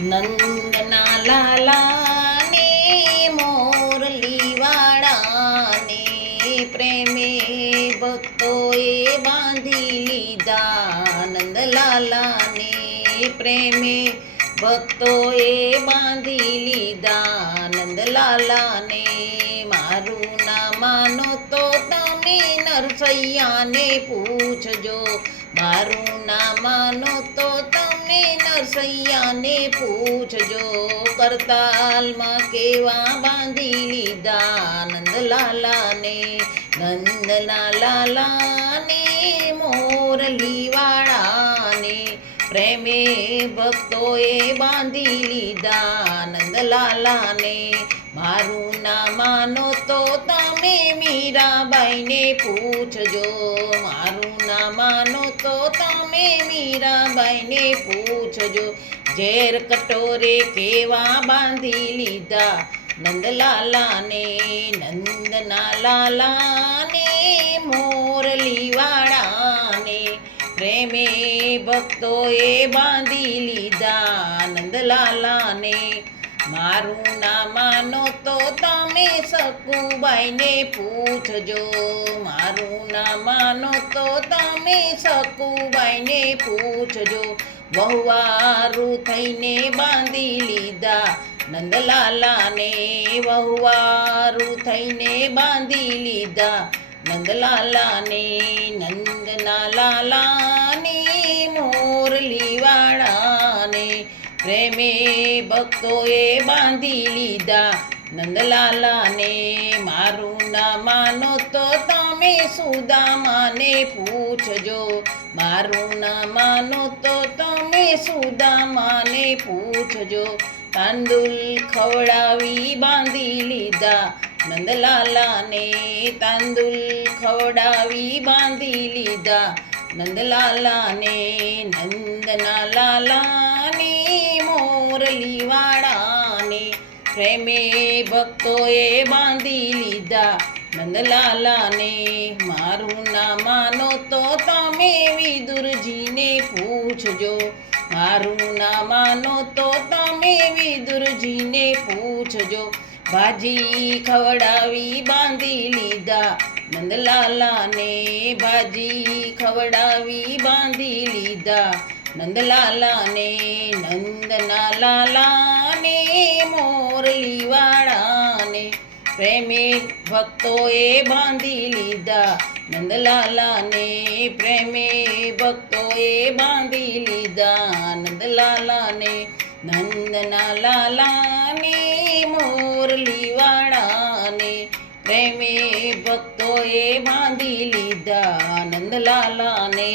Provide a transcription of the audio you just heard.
નંદના લાલાને મોરલી વાળાને પ્રેમે ભક્તોએ બાંધી લીધા. નંદલાલાને પ્રેમે ભક્તોએ બાંધી લીધા. નંદલાલાને મારું ના માનો તો તમે નરસૈયાને પૂછજો. મારું ના માનો તો તમે નરસૈયાને પૂછજો. કરતાલમાં કેવા બાંધી લીધા નંદલાલાને. નંદના લાલાને મોરલી વાળાને પ્રેમે ભક્તોએ બાંધી લીધા. નંદલાલાને મારું ના માનો તો તમે મીરાબાઈને પૂછજો. મારું ના માનો તો તમે મીરાબાઈને પૂછજો. ઝેર કટોરે કેવા બાંધી લીધા નંદલાલાને. નંદના લાલાને મોરલી વાળાને પ્રેમે ભક્તોએ બાંધી લીધા નંદલાલાને. મારું ના માનો તો તમે સકુબાઈને પૂછજો. મારું ના માનો તો તમે સકુબાઈને પૂછજો. વહુવારું થઈને બાંધી લીધા નંદલાલાને. વહુવારું થઈને બાંધી લીધા નંદલાલાને. નંદના લાલાને મોરલી વાળાને પ્રેમે ભક્તોએ બાંધી લીધા નંદલાલાને. મારું ના માનો તો તમે સુદામાને પૂછજો. મારું ના માનો તો તમે સુદામાને પૂછજો. તાંદુલ ખવડાવી બાંધી લીધા નંદલાલાને. તાંદુલ ખવડાવી બાંધી લીધા નંદલાલાને. નંદના લાલાને મોરલી વાળાને પ્રેમે ભક્તોએ બાંધી લીધા નંદલાલાને. મારું ના માનો તો તમે વિદુરજીને પૂછજો. મારું ના માનો તો તમે વિદુરજીને પૂછજો. ભાજી ખવડાવી બાંધી લીધા નંદલાલાને. ભાજી ખવડાવી બાંધી લીધા નંદલાલાને. નંદના લાલાને મોરલી વાળાને પ્રેમે ભક્તોએ બાંધી લીધા નંદલાલાને. પ્રેમે ભક્તોએ બાંધી લીધા નંદલાલાને. નંદના લાલાને મોરલી વાળાને પ્રેમે ભક્તોએ બાંધી લીધા નંદલાલાને.